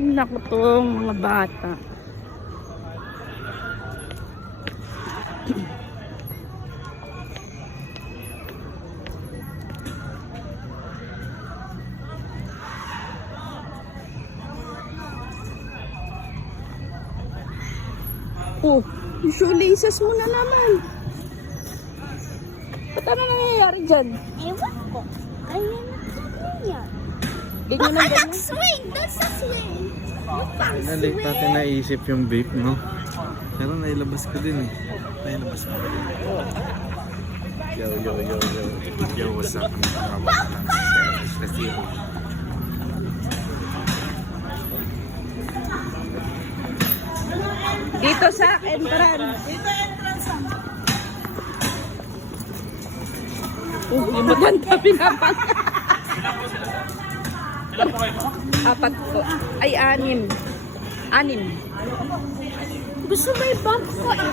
Naku tong mga bata. Oh, yung shoelaces mo na naman. Ba't ano nangyayari dyan? Ewan ko. Ganyan na yan. Ganyan na ganyan. Swing! That's a swing! Nalik natin naisip yung vape, no? Pero nailabas ko din eh. Nailabas ko. Yo, yo, yo, yo. Yo, what's up? Let's see. Dito sa entrance. Yung maganda pinapang. Apat po. Ay, 6. 6. Gusto mo yung bump ko eh.